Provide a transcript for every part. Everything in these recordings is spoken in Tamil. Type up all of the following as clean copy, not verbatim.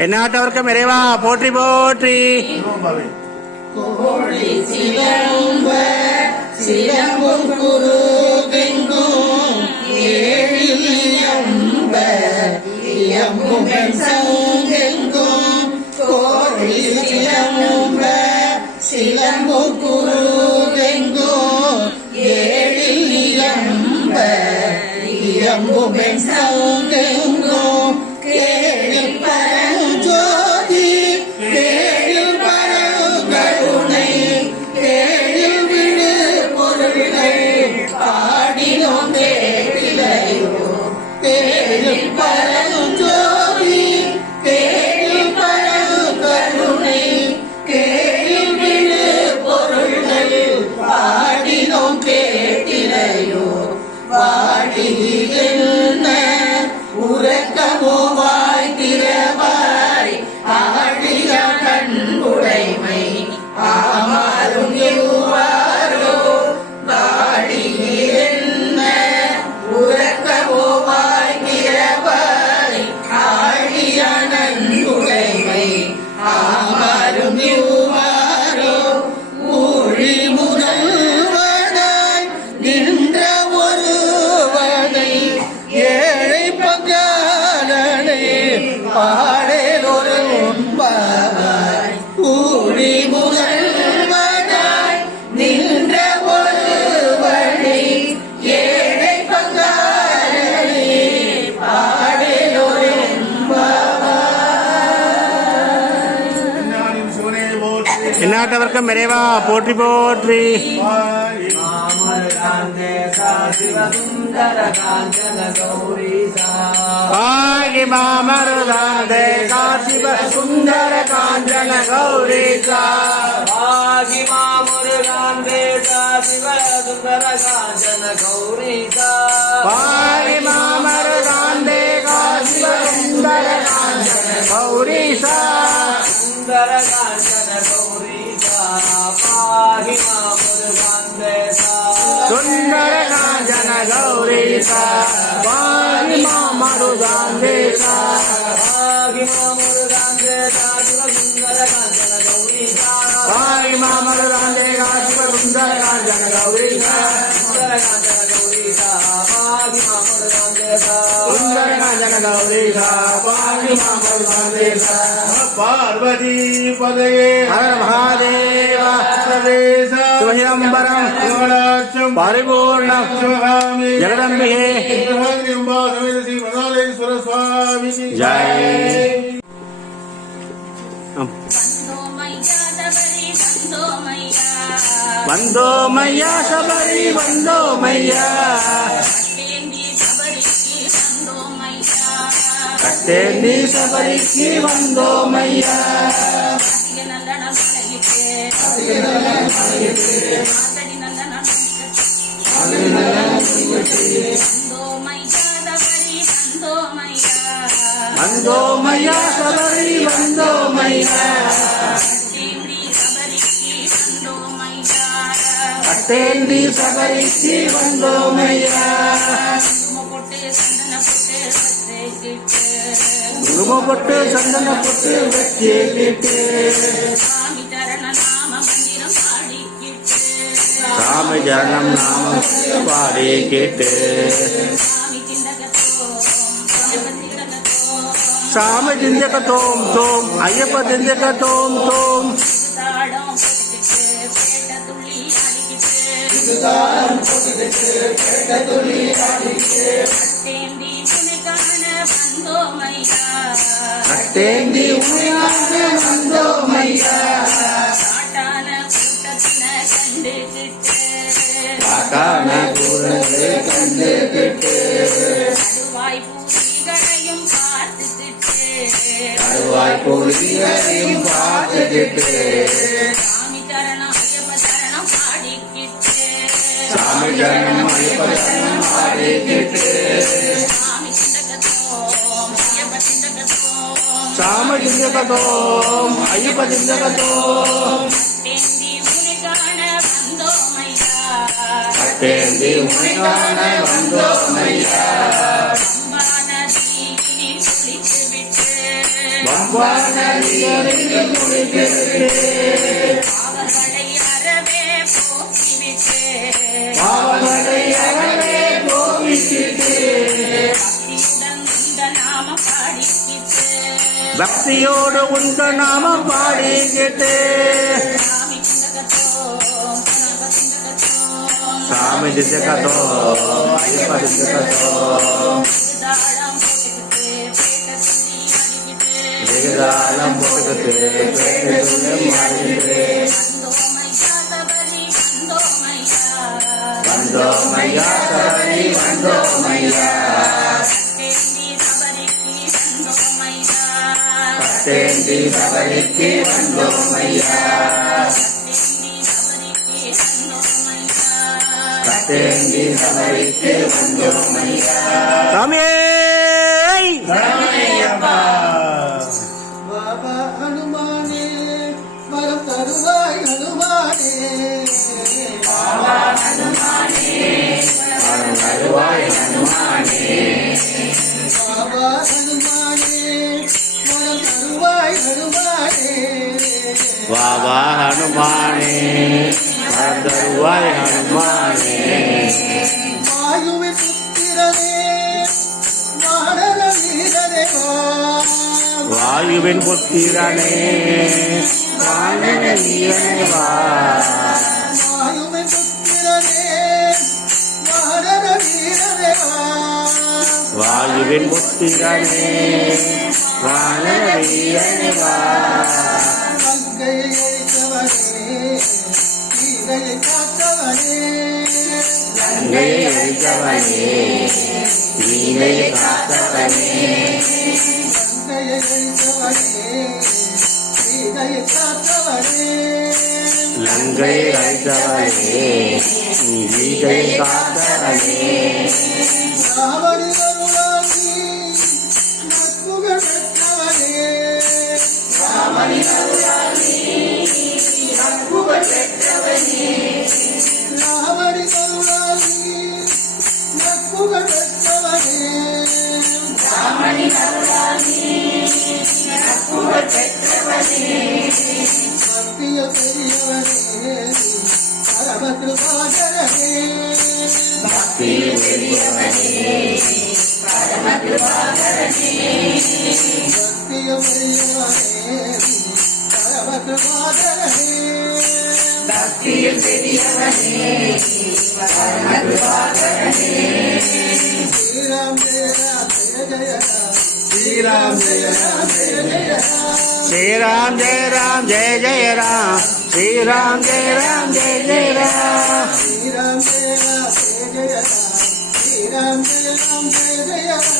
எந்நாட்டவர்க்கும் இறைவா போற்றி போற்றி. கோழி சிலம்ப சிலம்பும் குருவெங்கும் ஏழில் இயம்ப இயம்பும் சங்கெங்கும் கோழி சிலம்ப சிலம்பும் குருவெங்கும் ஏழில் இயம்ப இயம்பும் சங்கெங்கும் கேளில் பரஞ்சோதி கேளில் பரங்கருணை கேளில் விடு பொருள்கள் பாடினோம் கேட்டிலையோ கேளில் பரஞ்சோதி கேளில் பரங்கருணை கேளில் விடு பொருள்கள் பாடினோம் கேட்டிலையோ வாடி என்ன உறக்கமோ வாய் திறவாய் ஆடிய கண்புடைமை ஆமாறும் எவ்வாறோ வாடி என்ன உறக்கமோ வாய் திறவாய் ஆடிய நன்புடைமை ஆமாறும் எவ்வாறோ ஊழி முதல்வனாய் நின்ற ஒருவனை ஏழை பங்காளனை பாடலொரு உண்பாய் ஊழி முதல்வனாய் நின்ற ஒருவனை ஏழை பங்காளனை பாடலொரு எந்நாட்டவர்க்கும் இறைவா போற்றி போற்றி. பாகி மாமருதாந்தே காசிவ சுந்தர காஞ்சன கௌரீசா பாகி மாமுருகாந்தே காசிவ சுந்தர காஞ்சன கௌரீசா பாகி மாமருதாந்தே காசிவ சுந்தர காஞ்சன கௌரீசா சுந்தர காஞ்சன கௌரீசா பாகி மாமுருகாந்தே சுந்தர காஞ்சன கௌரீசா பாகி மாமருதாந்தேசா பாகி மாமுருகாந்தே காசிவ சுந்தர காஞ்சன கௌரீசா பாகி மாமருதாந்தே காசிவ சுந்தர காஞ்சன கௌரீசா சுந்தர காஞ்சன கௌரீசா பாகி மாமுருகாந்தே சுந்தர காஞ்சன கௌரீசா பாகி மாமருதாந்தேசா. பார்வதி பதையே ஹர மகாதேவ சிவஹிரம்பரம் பரிபூர்ணம் ஜெகதம்பிகே ஜெய். வந்தோமையா சபரி வந்தோமையா கட்டேந்தி சபரிக்கு வந்தோமையா வந்தோமையா சபரி வந்தோமையா கட்டேந்தி சபரிக்கு வந்தோமையா குங்குமப்பட்டு சந்தன பொட்டு வெற்றிட்டு சாமி ஜரணம் நாமம் பாடி கேட்டு சாமி திந்தக தோம் தோம் ஐயப்ப திந்தக தோம் தோம் கட்டேந்தி உமையான வந்தோமையா காக்கான கூறந்து கண்டு கிட்டு கருவாய் பொழுதிகளையும் பார்த்துக்கிட்டு சாமி சரணம் ஐயப்ப சரணம் பாடிக்கிட்டு சாமி திந்தகத்தோம் ஐயப்ப திந்தகத்தோம் கட்டேந்தி உனைக்கான வந்தோமையா பம்பா நதியருகே குளித்திட்டு பாவங்களை அறவே போக்கிவிட்டு பாவங்களை அறவே போக்கிவிட்டு பக்தியுடன் உந்த நாம பாடிக்கிட்டு சாமி திண்டகத்தோ ஐயப்ப திண்டகத்தோ வேதாளம் போட்டுக்கிட்டு பேட்டுக்குள்ளே மாறிக்கிட்டு வந்தோமையா சரணி வந்தோமையா கட்டேந்தி சபரிக்கு வந்தோமையா கட்டேந்தி சபரிக்கு வந்தோமையா சாமி சரணையப்பா பாபா ஹனுமானே வரம் தருவாய் ஹனுமானே பாபா ஹனுமானே வரம் தருவாய் ஹனுமானே பாபா ஹனுமானே வரம் தருவாய் ஹனுமானே பாபா ஹனுமானே வரம் தருவாய் ஹனுமானே வாயுவின் புத்திரனே வானர வீரனேவா வாயுவின் புத்திரனே வானர வீரனேவா வாயுவின் புத்திரனே வானர வீரனேவா வாயுவின் புத்திரனே வானர வீரனேவா கங்கையை அழித்தவனே கீதையை காத்தவனே கங்கையை அழித்தவனே நீரை காத்தவனே கங்கையை அழித்தவனே கீதையை காத்தவனே லங்கையை அழித்தவனே நீரை காத்தவனே ராவணி வருளாகி நட்புகள் பெற்றவனே ராவணி வருளாகி நட்புகள் பெற்றவனே ராவணி வருளாகி நட்புகள் பெற்றவனே ராமணி அருளாகி நட்புகள் பெற்றவனே சத்திய பெரியவனே பரமகிருபாகரனே பக்தி பெரியவனே பரமகிருபாகரனே சத்திய பெரியவனே பரமகிருபாகரனே பக்தியில் பெரியவனே பரமகிருபாகரனே ஸ்ரீராம் ஜெய ராம் ஜெய ஜெய ராம் ஸ்ரீராம் ஜெய ராம் ஜெய ஜெய ராம் ஸ்ரீராம் ஜெய ராம் ஜெய ஜெய ராம் ஸ்ரீராம் ஜெய ராம் ஜெய ஜெய ராம் ஸ்ரீராம் ஜெய ராம் ஜெய ஜெய ராம்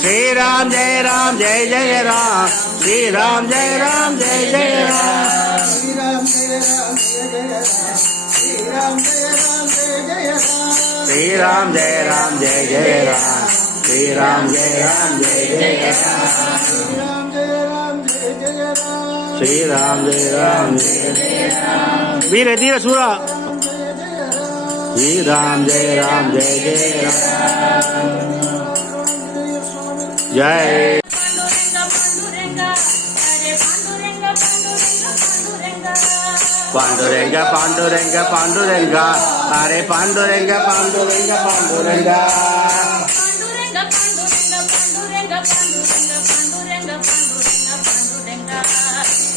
ஸ்ரீராம் ஜெய ராம் ஜெய ஜெய ராம் ஸ்ரீராம் ஜெய ராம் ஜெய ஜெய ராம் ஸ்ரீராம் ஜெய ராம் ஜெய ஜெய ராம் ஸ்ரீராம் ஜெய ராம் ஜெய ஜெய ராம் ஸ்ரீராம் ஜெய ராம் ஜெய ஜெய ராம் ஸ்ரீராம் ஜெய ராம் ஜெய ஜெய ராம் ஸ்ரீராம் ஜெய ராம் ஜெய ஜெய ராம் ஸ்ரீராம் ஜெய ராம் ஜெய ஜெய ராம் ஸ்ரீராம் ஜெய ராம் ஜெய ஜெய ராம் வீர தீர சூரா ஜெய ஜெய ராம் ஸ்ரீராம் ஜெய ராம் ஜெய ஜெய ராம் ஜெய சுவாமி ஜெய் பாண்டுரங்க பாண்டுரங்க பாண்டுரங்க அரே பாண்டுரங்க பாண்டுரங்க பாண்டுரங்க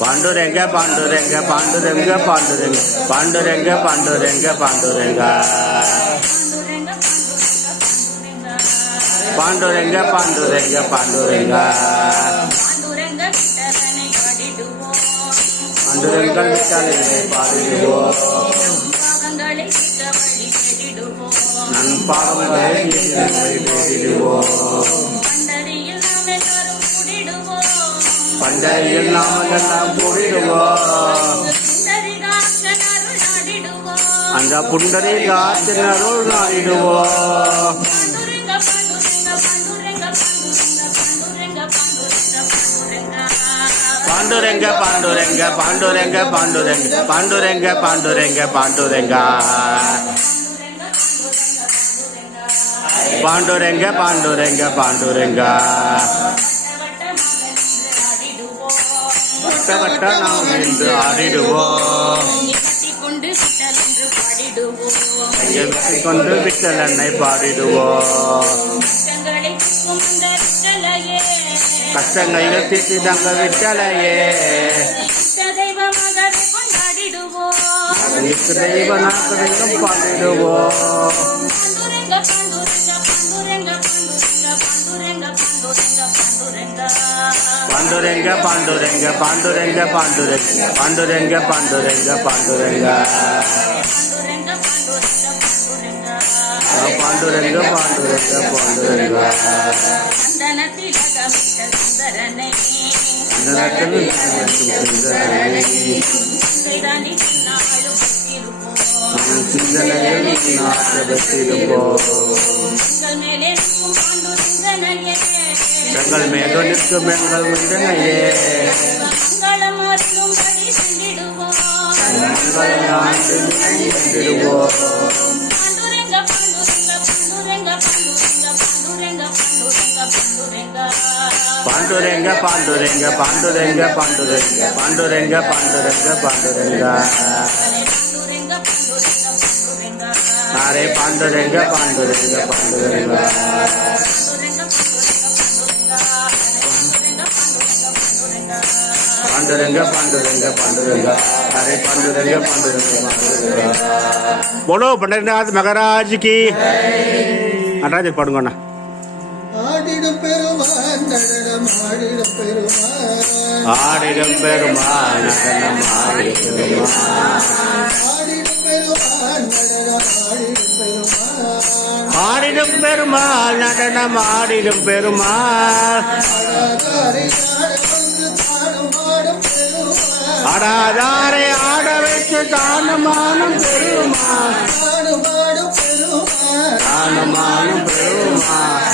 பாண்டுரங்க பாண்டுரங்க பாண்டுரங்க பாண்டுரங்க பாண்டுரங்க பாண்டுரங்க பாண்டுரங்க பாண்டுரங்க பாண்டுரங்க பாண்டுரங்க பாண்டுரங்க விட்டாலே பாடிடுவோம் நன் பாவங்களை தேடிடுவோம் பண்டரியில் நாமெல்லாம் கூடிடுவோம் அந்த புண்டரி காத்தினருள் நாடிடுவோம் பாண்டுரங்க பாண்டுரங்க பாண்டுரங்க பாண்டுரங்க பாண்டுரங்க பாண்டுரங்க பாண்டுரங்க பாண்டுரங்க பாண்டுரங்க பாண்டுரங்க வட்ட வட்ட நாம் என்று ஆடிடுவோம். கட்டிக்கொண்டு விட்டல் என்று பாடிடுவோம். கொண்டு விட்டல் என்னை பாடிடுவோம். கஷ்டங்களை சுமந்த விட்டலையே, கஷ்டங்கள் தீர்த்தி தங்க விட்டலையே, இஷ்ட தெய்வமாகவே கொண்டாடிடுவோம். தெய்வனாக பாடிடுவோம். பாண்டுரங்க பாண்டுரங்க பாண்டுரங்க பாண்டுரங்க பாண்டுரங்க பாண்டுரங்க பாண்டுரங்க பாண்டுரங்க பாண்டுரங்க பாண்டுரங்க பாண்டுரங்க பாண்டுரங்க பாண்டுரங்க பாண்டுரங்க பாண்டுரங்க சந்தனத்திலகமிட்ட சுந்தரனை எங்கள் மேலும் நிற்கும் எங்கள் முந்தனையே, மங்களமாற்றும்படி சென்றிடுவோம். பாண்டுரங்க பாண்டுரங்க பாண்டுரங்க பாண்டுரங்க பாண்டுரங்க பாண்டுரங்க பாண்டுரங்க பாண்டுரங்க பாண்டுரங்க பாண்டுரங்க அரே பாண்டுரங்க பாண்டுரங்க பாண்டுரங்க पांडुरंग पांडुरंग पांडुरंग अरे पांडुरंग पांडुरंग पांडुरंग बोलो पंडरीनाथ महाराज की நடராஜ பாடுங்கண்ணா. ஆடிடும் பெருமான் நடனம் ஆடிடும் பெருமான் ஆடிடும் பெருமான் நடனம் ஆடிடும் பெருமான் ஆடிடும் பெருமான் நடனம் ஆடிடும் பெருமான் ஆடிடும் பெருமாள் நடனம் ஆடிடும் பெருமாள் ஆடாதாரை ஆட வைத்து தானும் ஆடும் ஆடாதாரை பெருமான் ஆட வைத்து தானுமானும் பெருமாள் தானுமானும் பெருமாள்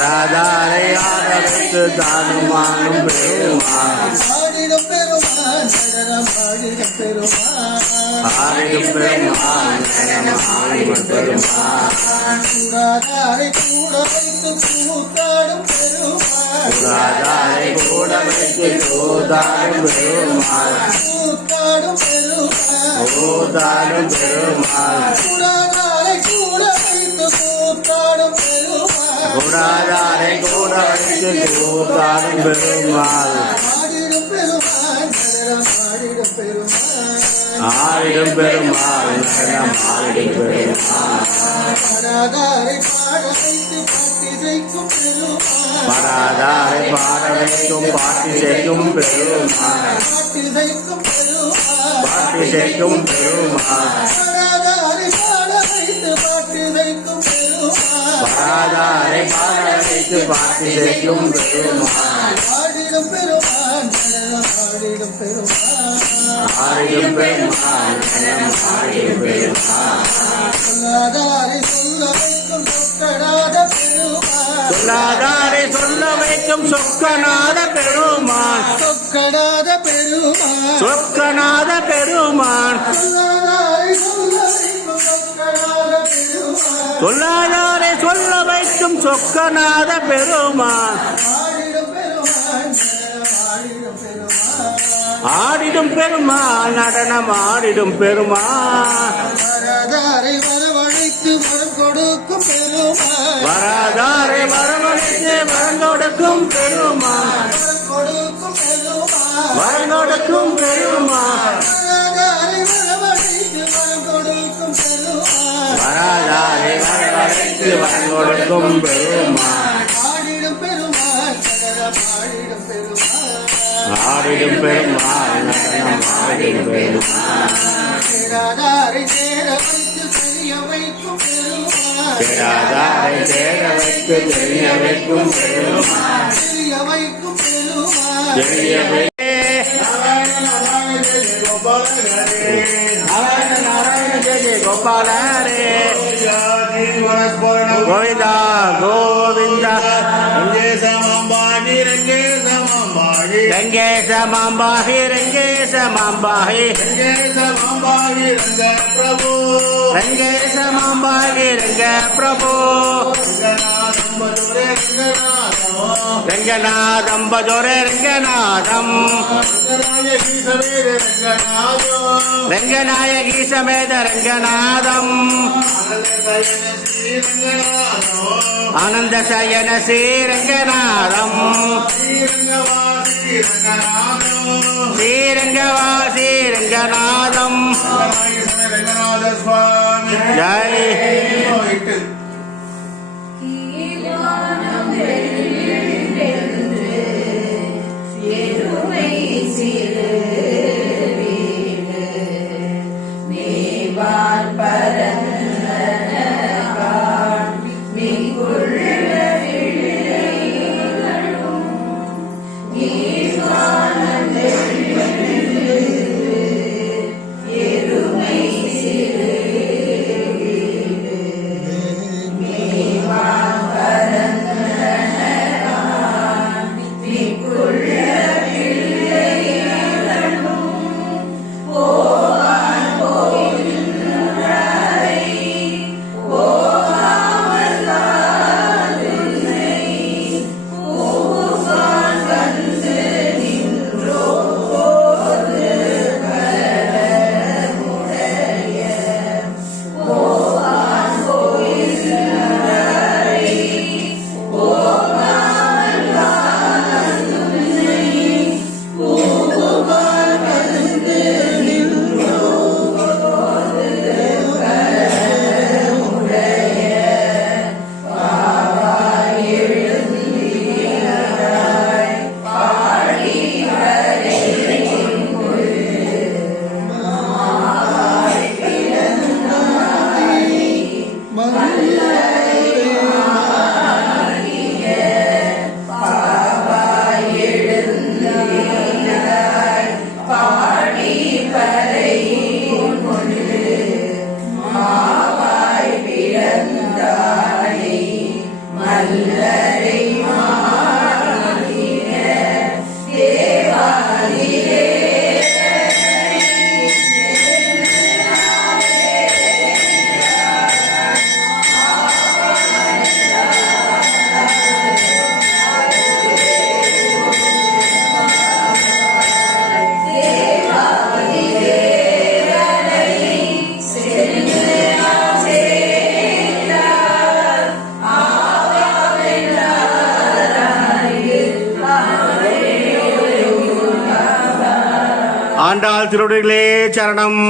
ஆடாதாரை ஆட வைத்து தானுமானும் பெருமாள் ஆடிடும் பெருமான் நடனம் ஆடிடும் பெருமான் ஆடிடும் பெருமாள் நடனம் ஆடிடும் பெருமாள் கூடாதாரை கூட வைத்து கூத்தாடும் பெருமான் கூடாதாரை கூட வைத்து கூத்தாடும் பெருமாள் கூத்தாடும் பெருமான் கூத்தாடும் பெருமாள் கூடாதாரை கூட வைத்து கூத்தாடும் பெருமான் கூடாதாரை கூட வைத்து கூத்தாடும் பெருமாள் ஆடிடும் பெருமான் நடனம் ஆடிடும் பெருமான் ஆடிடும் பெருமாள் நடனம் ஆடிடும் பெருமாள் ஆடாதாரை பாட வைத்து பாட்டி செய்க்கும் பெருமான் பாடாதாரை பாட வைக்கும் பாட்டி செய்யும் பெருமாள் பாட்டி செய்க்கும் பெருமான் பாட்டி செய்யும் பெருமாள் ஆடாதாரை பாட வைத்து பாட்டி செய்க்கும் பெருமான் பாடாதாரை பாட வைத்து பாட்டி செய்யும் பெருமாள் ஆடிடும் பெருமான் நடனம் ஆடிடும் பெருமான் ஆடிடும் பெருமாள் நடனம் ஆடிடும் பெருமாள் சொல்லாதாரை சொல்ல வைக்கும் சொக்கடாத பெருமான் சொல்லாதாரை சொல்ல வைக்கும் சொக்கநாத பெருமான் சொக்கடாத பெருமான் சொக்கநாத பெருமான் சொல்லாதாரை சொல்ல வைக்கும் சொக்கடாத பெருமான் சொல்லாதாரை சொல்ல வைக்கும் சொக்கநாத பெருமான் ஆடிடும் பெருமான் நடனம் ஆடிடும் பெருமான் ஆடிடும் பெருமாள் நடனம் ஆடிடும் பெருமாள் வரதாரை வரவழைத்து வரம் கொடுக்கும் பெருமான் வராதாரை வரவழைத்து வரங்கொடுக்கும் பெருமாள் வரம் கொடுக்கும் பெருமான் வரங்கொடுக்கும் பெருமாள் வரதாரை வரவழைத்து வரம் கொடுக்கும் பெருமான் வராதாரை வரவழைத்து வரங்கொடுக்கும் பெருமாள் ஆடிடும் பெருமான் நடனம் ஆடிடும் பெருமான் ஆடிடும் பெருமாள் நடனம் ஆடிடும் பெருமாள் சேராதாரை சேர வைத்து தெரிய வைக்கும் பெருமான் தேராதாரை தேர வைத்து தெரிய வைக்கும் பெருமாள் தெரிய வைக்கும் பெருமான் தெரிய வை நாராயண நாராயண ஜெய ஜெய கோபால ஹரே கோவிந்தா கோவிந்தா ரங்கேಶ மாம்பாஹி ரங்கேಶ மாம்பாஹி ரங்கேಶ மாம்பாஹி ரங்க பிரபு ரங்கநாதம் பஜோரே ரங்கநாதம் ரங்கநாயகி சமேத ரங்கநாதம் ரங்கநாயகி சமேத ரங்கநாதம் ஆனந்த சயன ஸ்ரீரங்கநாதம் ஆனந்த சயன ஸ்ரீரங்கநாதம் ஸ்ரீரங்கவாசி ரங்கநாதம் ஸ்ரீரங்கவாசி ரங்கநாதம் ரங்கநாத சுவாமி ஜெய் ஆண்டாள் திருவடிகளே சரணம்.